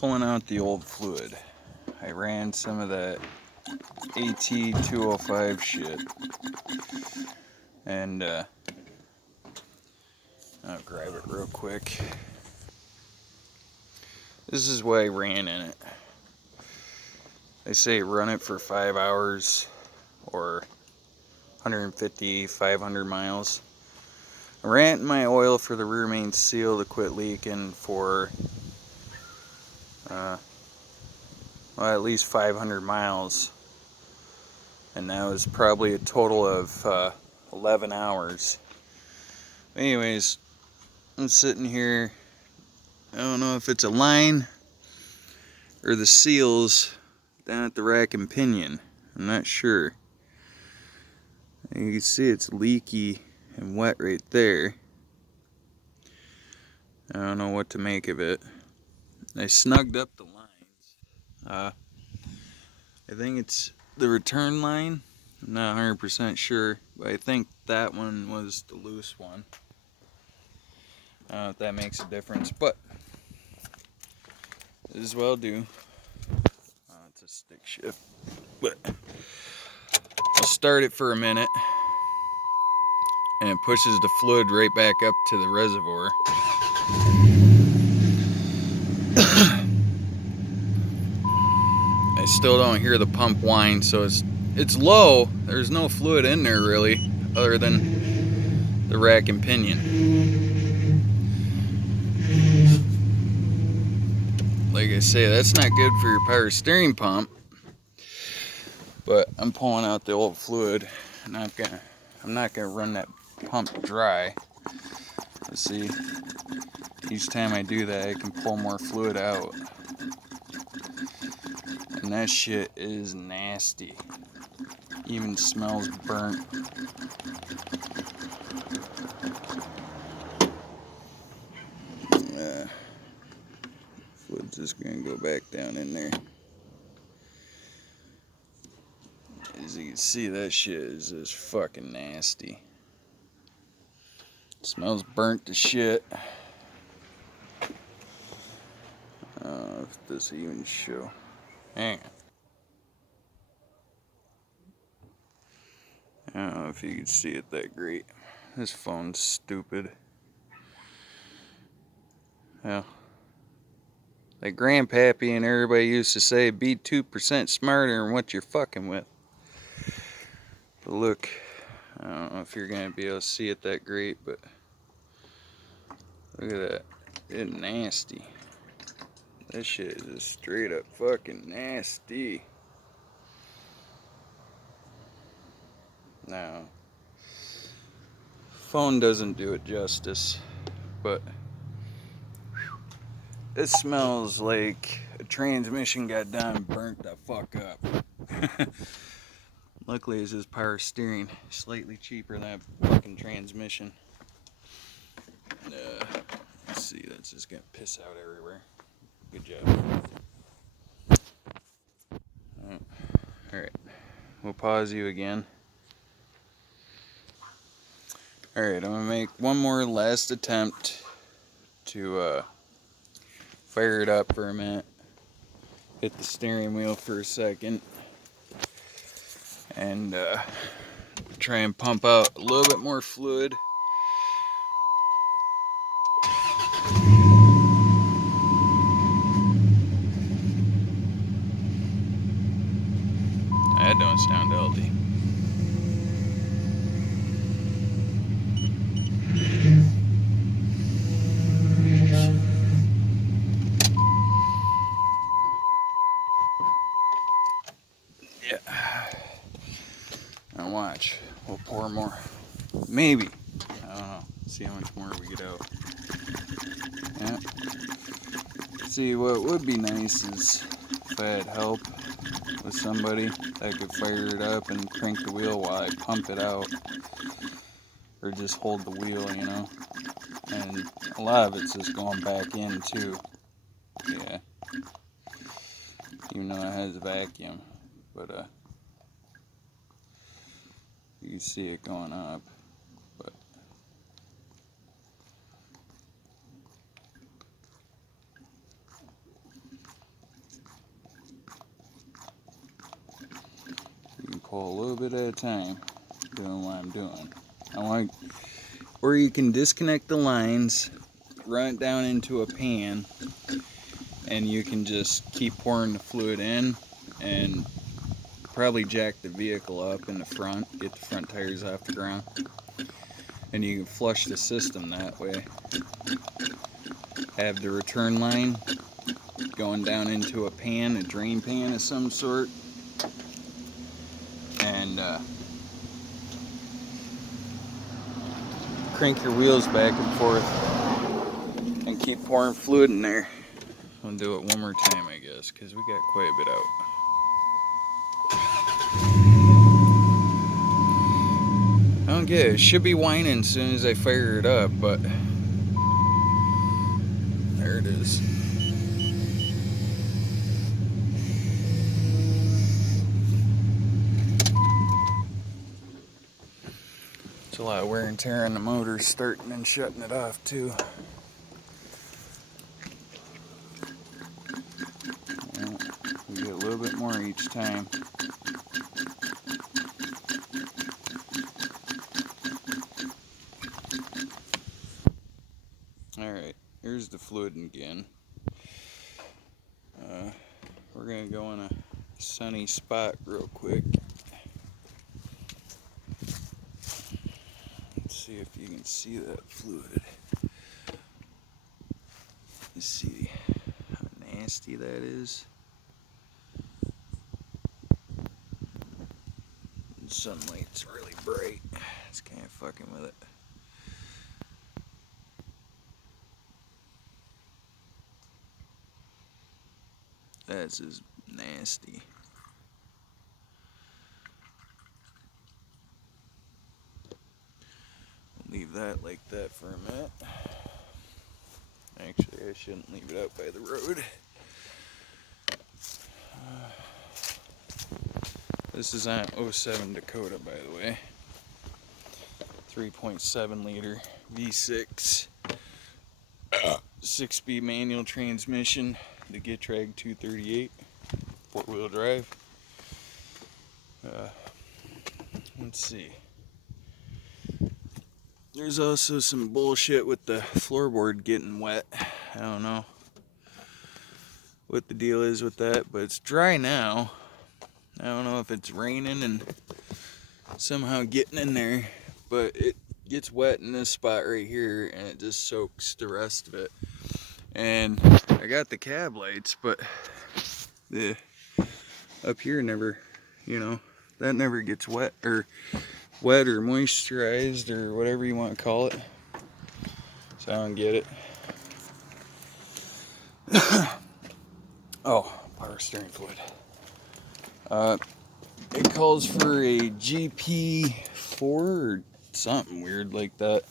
pulling out the old fluid. I ran some of that AT205 shit, and I'll grab it real quick. This is what I ran in it. They say run it for 5 hours or 150, 500 miles. I ran my oil for the rear main seal to quit leaking for well, at least 500 miles, and that was probably a total of 11 hours. Anyways, I'm sitting here. I don't know if it's a line or the seals down at the rack and pinion. I'm not sure. You can see it's leaky and wet right there. I don't know what to make of it. I snugged up the lines. I think it's the return line. I'm not 100% sure, but I think that one was the loose one. I don't know if that makes a difference, but it as well do. It's a stick shift, but I'll start it for a minute, and it pushes the fluid right back up to the reservoir. I still don't hear the pump whine, so it's low. There's no fluid in there really, other than the rack and pinion. Like I say, that's not good for your power steering pump. But I'm pulling out the old fluid, and I'm not gonna run that pump dry. Let's see. Each time I do that, I can pull more fluid out. And that shit is nasty. Even smells burnt. Fluid's just gonna go back down in there. As you can see, that shit is just fucking nasty. Smells burnt to shit. I don't know if this even show. Hang on. I don't know if you can see it that great. This phone's stupid. Well, like Grandpappy and everybody used to say, be 2% smarter than what you're fucking with. But look, I don't know if you're gonna be able to see it that great, but look at that. It's nasty. That shit is just straight up fucking nasty. Now, phone doesn't do it justice, but it smells like a transmission got done burnt the fuck up. Luckily, it's just power steering, slightly cheaper than that fucking transmission. Let's see, that's just gonna piss out everywhere. Good job. Alright, we'll pause you again. Alright, I'm gonna make one more last attempt to fire it up for a minute. Hit the steering wheel for a second. And try and pump out a little bit more fluid. That don't sound healthy. Yeah. Now watch. We'll pour more. Maybe. I don't know. See how much more we get out. Yeah. See, what would be nice is if I had help with somebody that could fire it up and crank the wheel while I pump it out. Or just hold the wheel, you know. And a lot of it's just going back in too. Yeah. Even though it has a vacuum. But you can see it going up. But pull a little bit at a time, doing what I'm doing. Or you can disconnect the lines, run it down into a pan, and you can just keep pouring the fluid in and probably jack the vehicle up in the front, get the front tires off the ground, and you can flush the system that way. Have the return line going down into a pan, a drain pan of some sort, and crank your wheels back and forth and keep pouring fluid in there. I'll do it one more time, I guess, because we got quite a bit out. I don't get it. It should be whining as soon as I fire it up, but there it is. It's a lot of wear and tear on the motor, starting and shutting it off too. Well, we get a little bit more each time. Alright, here's the fluid again. We're going to go in a sunny spot real quick. Let's see if you can see that fluid. You see how nasty that is? The sunlight's really bright. It's kind of fucking with it. That's just nasty. Leave that like that for a minute. Actually, I shouldn't leave it out by the road. This is on 07 Dakota, by the way. 3.7 liter V6. 6-speed manual transmission. The Getrag 238. 4-wheel drive. Let's see. There's also some bullshit with the floorboard getting wet. I don't know what the deal is with that, but it's dry now. I don't know if it's raining and somehow getting in there, but it gets wet in this spot right here and it just soaks the rest of it. And I got the cab lights, but the up here never, that never gets wet or moisturized or whatever you want to call it. So I don't get it. Oh, power steering fluid. It calls for a GP4 or something weird like that.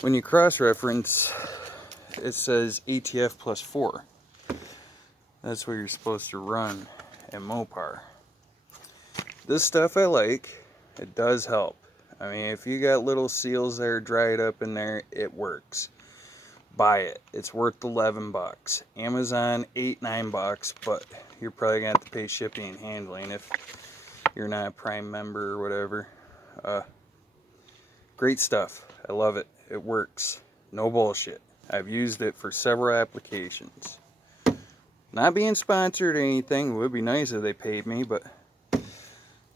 When you cross-reference, it says ATF plus 4. That's what you're supposed to run at Mopar. This stuff I like. It does help. I mean, if you got little seals that are dried up in there, it works. Buy it. It's worth $11. Amazon, $8-9, but you're probably gonna have to pay shipping and handling if you're not a Prime member or whatever. Great stuff. I love it. It works. No bullshit. I've used it for several applications. Not being sponsored or anything. It would be nice if they paid me, but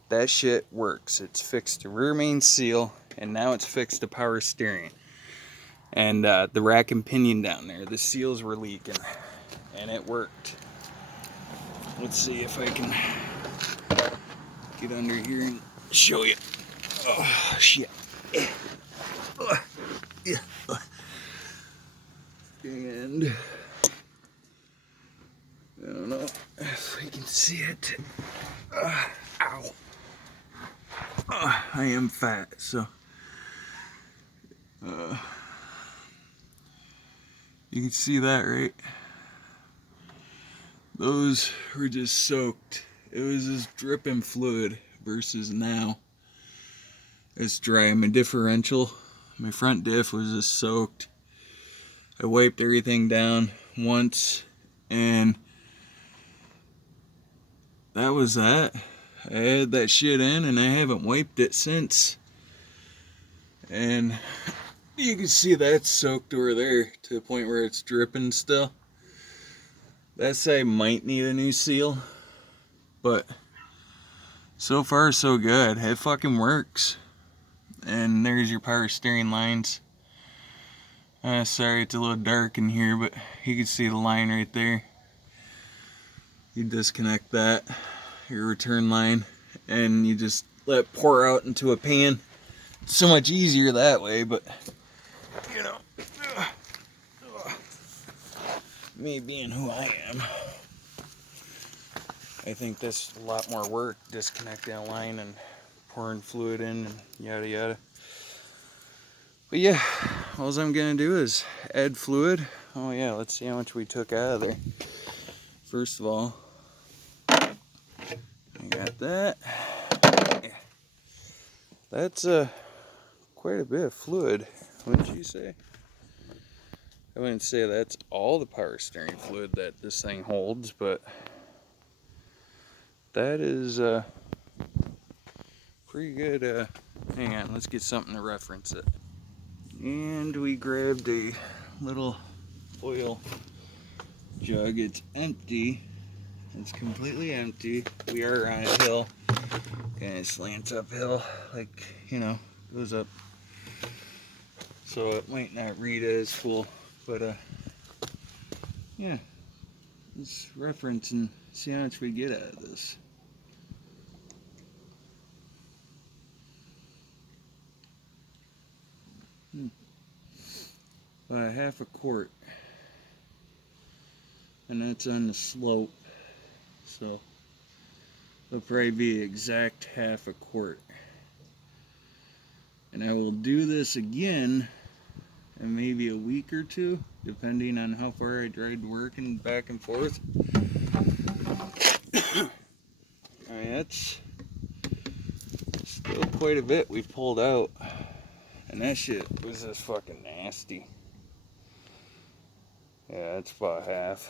that shit works. It's fixed the rear main seal, and now it's fixed the power steering. And the rack and pinion down there, the seals were leaking, and it worked. Let's see if I can get under here and show you. Oh, shit. And I don't know if I can see it. Ow. I am fat, so you can see that, right? Those were just soaked. It was just dripping fluid versus now it's dry. My differential, my front diff was just soaked. I wiped everything down once and that was that. I had that shit in and I haven't wiped it since. And you can see that's soaked over there to the point where it's dripping still. That side might need a new seal, but so far so good. It fucking works. And there's your power steering lines. Sorry it's a little dark in here, but you can see the line right there. You disconnect that, your return line, and you just let it pour out into a pan. It's so much easier that way, but you know, me being who I am, I think that's a lot more work, disconnecting a line and pouring fluid in and yada yada. But yeah, all I'm gonna do is add fluid. Oh yeah, let's see how much we took out of there. First of all, I got that. Yeah. That's quite a bit of fluid, wouldn't you say? I wouldn't say that's all the power steering fluid that this thing holds, but that is pretty good. Hang on, let's get something to reference it. And we grabbed a little oil jug. It's empty. It's completely empty. We are on a hill. Kind of slants uphill, like, you know, goes up. So it might not read as full, but yeah, let's reference and see how much we get out of this. About a half a quart, and that's on the slope, so it'll probably be exact half a quart. And I will do this again in maybe a week or two, depending on how far I drive to work and back and forth. I mean, that's still quite a bit we pulled out, and that shit was just fucking nasty. Yeah, it's about half.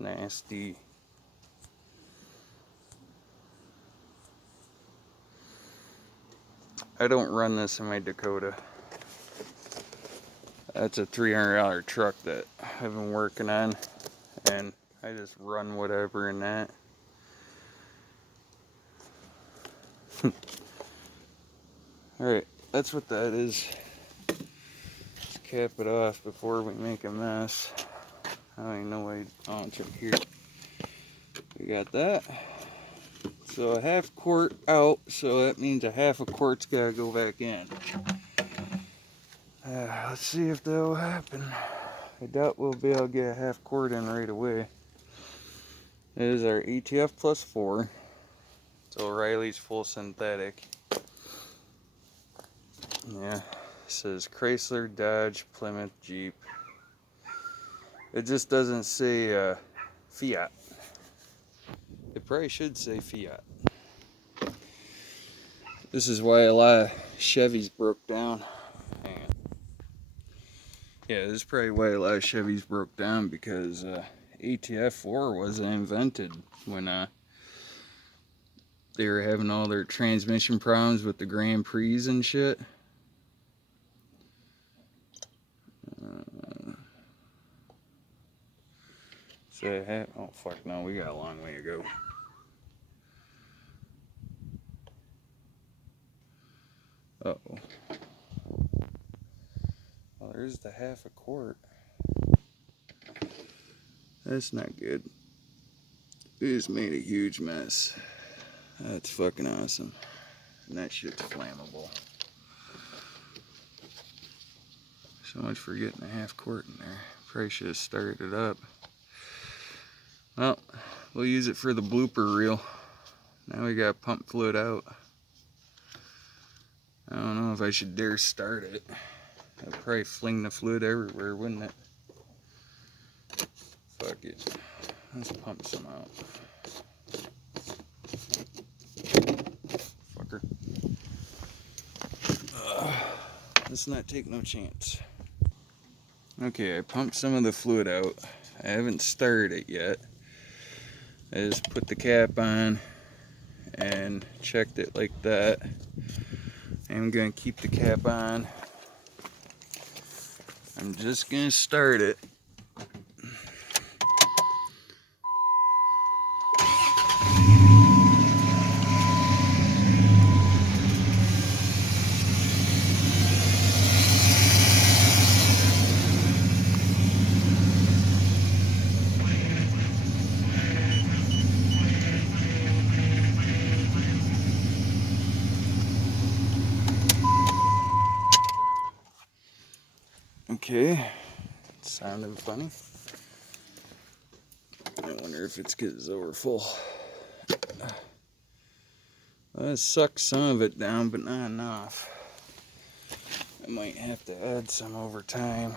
Nasty. I don't run this in my Dakota. That's a $300 truck that I've been working on, and I just run whatever in that. Alright, that's what that is. Let's cap it off before we make a mess. I don't even know why. Oh, it's right here. We got that. So a half quart out, so that means a half a quart's gotta go back in. Let's see if that'll happen. I doubt we'll be able to get a half quart in right away. It is our ATF plus 4. It's O'Reilly's full synthetic. Yeah, it says Chrysler, Dodge, Plymouth, Jeep. It just doesn't say Fiat. It probably should say Fiat. This is why a lot of Chevys broke down. Hang on. Yeah, this is probably why a lot of Chevys broke down, because ATF 4 wasn't invented when they were having all their transmission problems with the Grand Prix and shit. Oh fuck no, we got a long way to go. Uh-oh. Well, there's the half a quart. That's not good. It just made a huge mess. That's fucking awesome. And that shit's flammable. So much for getting a half quart in there. Probably should have started it up. Well, we'll use it for the blooper reel. Now we got pump fluid out. I don't know if I should dare start it. I'd probably fling the fluid everywhere, wouldn't it? Fuck it. Let's pump some out. Fucker. Let's not take no chance. Okay, I pumped some of the fluid out. I haven't started it yet. I just put the cap on and checked it like that. I'm gonna keep the cap on. I'm just gonna start it. Okay, it sounded funny. I wonder if it's because it's over full. Well, it sucked some of it down, but not enough. I might have to add some over time.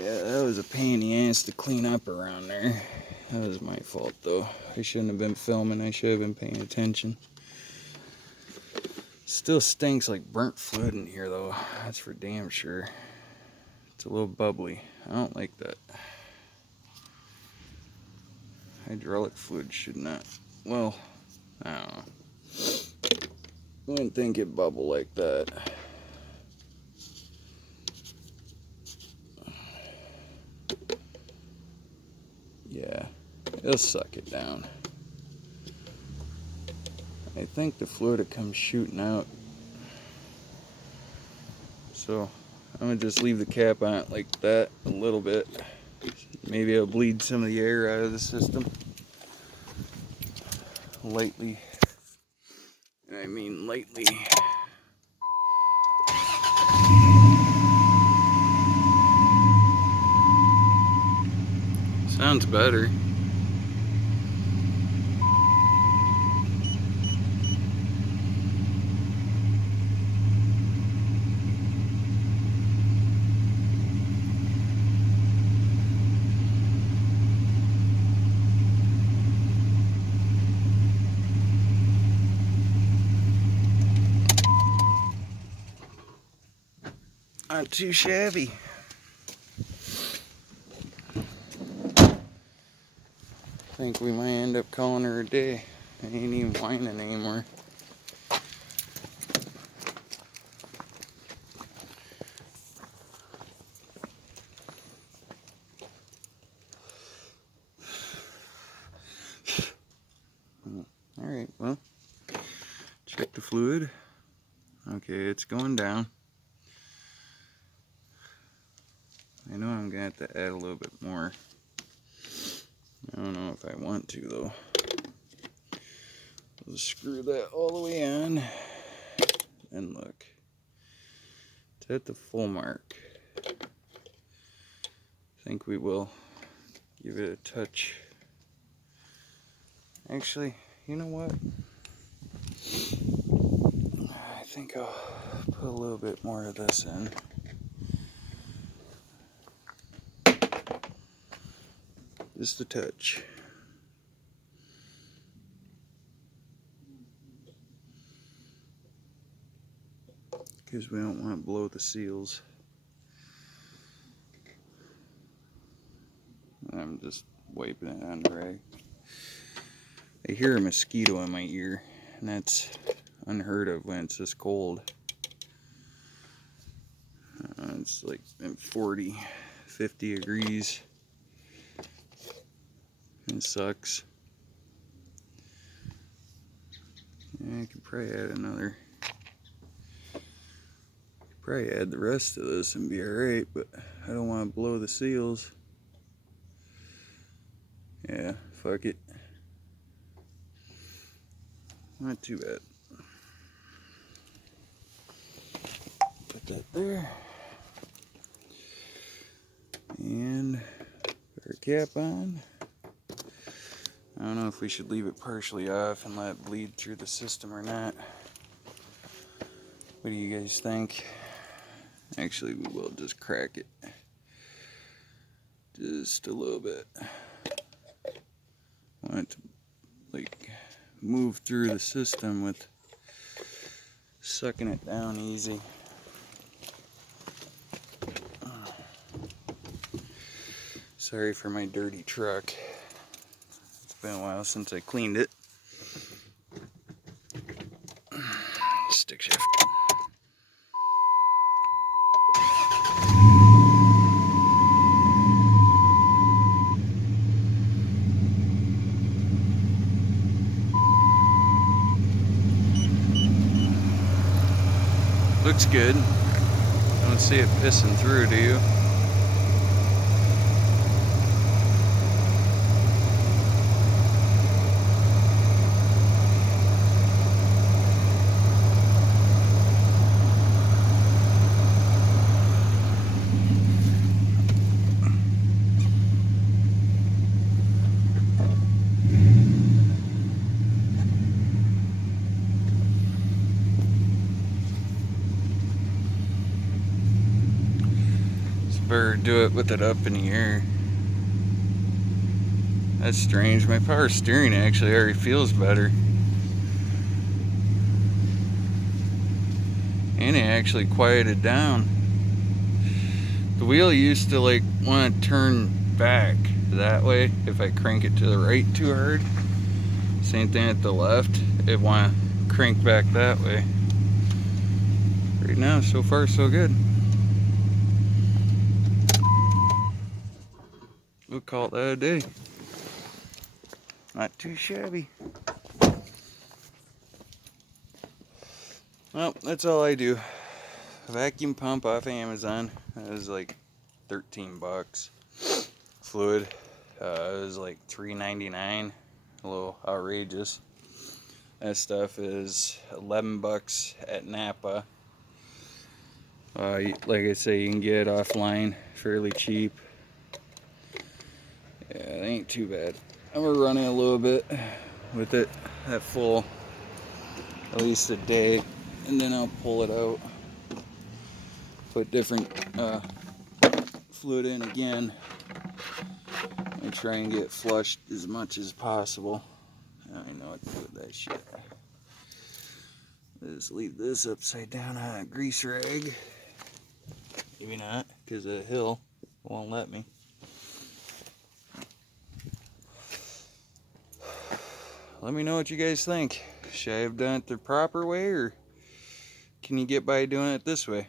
Yeah, that was a pain in the ass to clean up around there. That was my fault though. I shouldn't have been filming, I should have been paying attention. Still stinks like burnt fluid in here though, that's for damn sure. It's a little bubbly, I don't like that. Hydraulic fluid should not, well, I don't know. I wouldn't think it'd bubble like that. Yeah, it'll suck it down. I think the fluid will come shooting out. So I'm gonna just leave the cap on it like that a little bit. Maybe it'll bleed some of the air out of the system. Lightly. And I mean lightly. Sounds better. Not too shabby. I think we might end up calling her a day. I ain't even whining anymore. Alright, well, check the fluid. Okay, it's going down. I know I'm gonna have to add a little bit more. I don't know if I want to though. We'll screw that all the way on. And look. It's at the full mark. I think we will give it a touch. Actually, you know what? I think I'll put a little bit more of this in. Just a touch. Because we don't want to blow the seals. I'm just wiping it on the rag. I hear a mosquito in my ear, and that's unheard of when it's this cold. It's like 40, 50 degrees. It sucks. Yeah, I could probably add another. Probably add the rest of this and be alright, but I don't want to blow the seals. Yeah, fuck it. Not too bad. Put that there. And put our cap on. I don't know if we should leave it partially off and let it bleed through the system or not. What do you guys think? Actually, we will just crack it. Just a little bit. I want it to like move through the system with sucking it down easy. Sorry for my dirty truck. Been a while since I cleaned it. Stick shift. Looks good. Don't see it pissing through, do you? Better do it with it up in the air. That's strange. My power steering actually already feels better. And it actually quieted down. The wheel used to like want to turn back that way if I crank it to the right too hard. Same thing at the left. It want to crank back that way. Right now, so far so good. We'll call it that a day. Not too shabby. Well, that's all I do. A vacuum pump off Amazon. It was like 13 bucks. Fluid. It was like $3.99. A little outrageous. That stuff is 11 bucks at Napa. Like I say, you can get it offline fairly cheap. Yeah, it ain't too bad. I'm gonna run it a little bit with it at full, at least a day, and then I'll pull it out, put different fluid in again, and try and get flushed as much as possible. I know what to do with that shit. Just leave this upside down on a grease rag. Maybe not, because the hill won't let me. Let me know what you guys think. Should I have done it the proper way, or can you get by doing it this way?